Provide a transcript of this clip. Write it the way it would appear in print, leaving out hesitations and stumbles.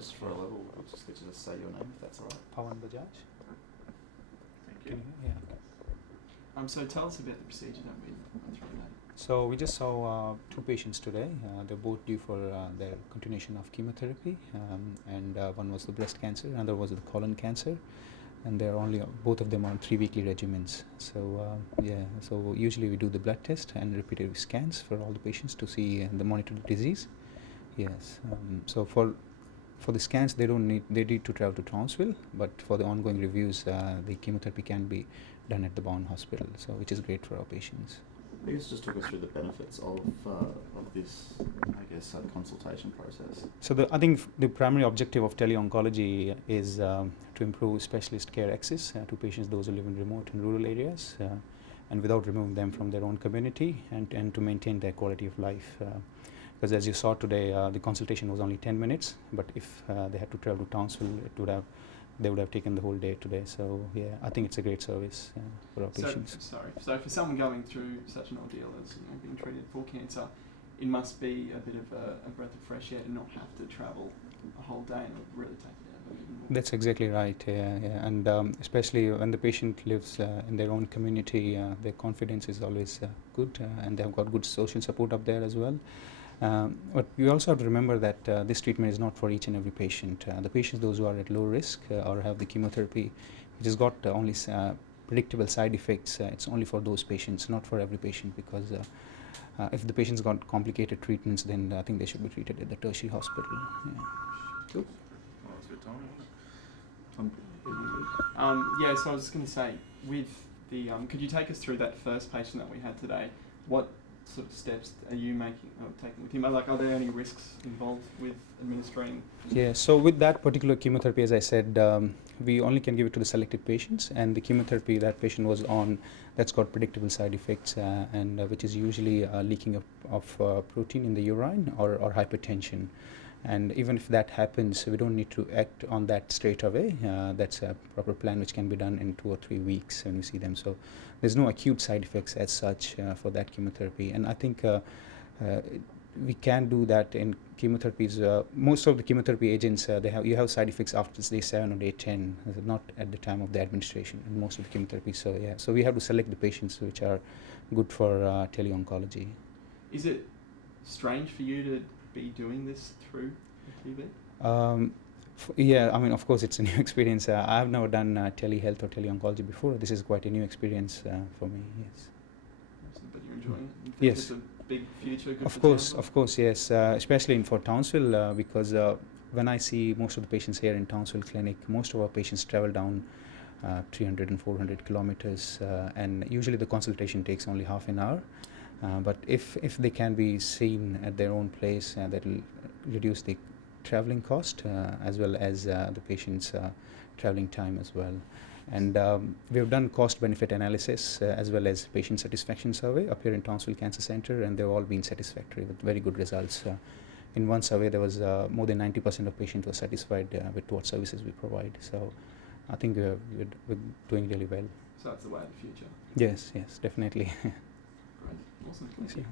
just for a level, I'll just get you to say your name if that's all right. Pawan Bajaj. Thank you. Yeah. So tell us about the procedure that we went through today. So we just saw two patients today. They're both due for their continuation of chemotherapy, and one was the breast cancer, another was the colon cancer, and they're only both of them on 3 weekly regimens. So so usually we do the blood test and repeated scans for all the patients to see the monitored disease. Yes. So for the scans, they need to travel to Townsville, but for the ongoing reviews, the chemotherapy can be done at the Bowen Hospital, so which is great for our patients. I guess just talk us through the benefits of this, I guess, consultation process. So I think the primary objective of teleoncology is to improve specialist care access to patients, those who live in remote and rural areas, and without removing them from their own community, and to maintain their quality of life. Because as you saw today, the consultation was only 10 minutes, but if they had to travel to Townsville, they would have taken the whole day today. So yeah, I think it's a great service for our patients. So for someone going through such an ordeal as being treated for cancer, it must be a bit of a breath of fresh air to not have to travel a whole day and really take it out of it. That's exactly right. Yeah. And especially when the patient lives in their own community, their confidence is always good, and they've got good social support up there as well. But we also have to remember that this treatment is not for each and every patient. The patients, those who are at low risk or have the chemotherapy, which has got only predictable side effects, it's only for those patients, not for every patient, because if the patient's got complicated treatments, then I think they should be treated at the tertiary hospital. Yeah. Cool. Well, that's a good time. So I was just going to say, with the, could you take us through that first patient that we had today? What sort of steps are you taking with him? Are there any risks involved with administering? Yeah, so with that particular chemotherapy, as I said, we only can give it to the selected patients, and the chemotherapy that patient was on, that's got predictable side effects, and which is usually leaking of protein in the urine or hypertension. And even if that happens, we don't need to act on that straight away. That's a proper plan which can be done in 2 or 3 weeks when we see them. So there's no acute side effects as such for that chemotherapy. And I think we can do that in chemotherapies. Most of the chemotherapy agents, you have side effects after day 7 or day 10, not at the time of the administration in most of the chemotherapy. So yeah, so we have to select the patients which are good for teleoncology. Is it strange for you to be doing this through the TV? Yeah, I mean, of course, it's a new experience. I've never done telehealth or teleoncology before. This is quite a new experience for me. Yes. But you're enjoying it. You think Yes. It's a big future. Good Of course, yes. Especially for Townsville, because when I see most of the patients here in Townsville Clinic, most of our patients travel down 300 and 400 kilometers, and usually the consultation takes only half an hour. But if they can be seen at their own place, that will reduce the traveling cost as well as the patient's traveling time as well. And we have done cost-benefit analysis as well as patient satisfaction survey up here in Townsville Cancer Center, and they've all been satisfactory with very good results. In one survey, there was more than 90% of patients were satisfied with what services we provide. So I think we're doing really well. So that's the way of the future. Yes, definitely. Great. Awesome. Thank you.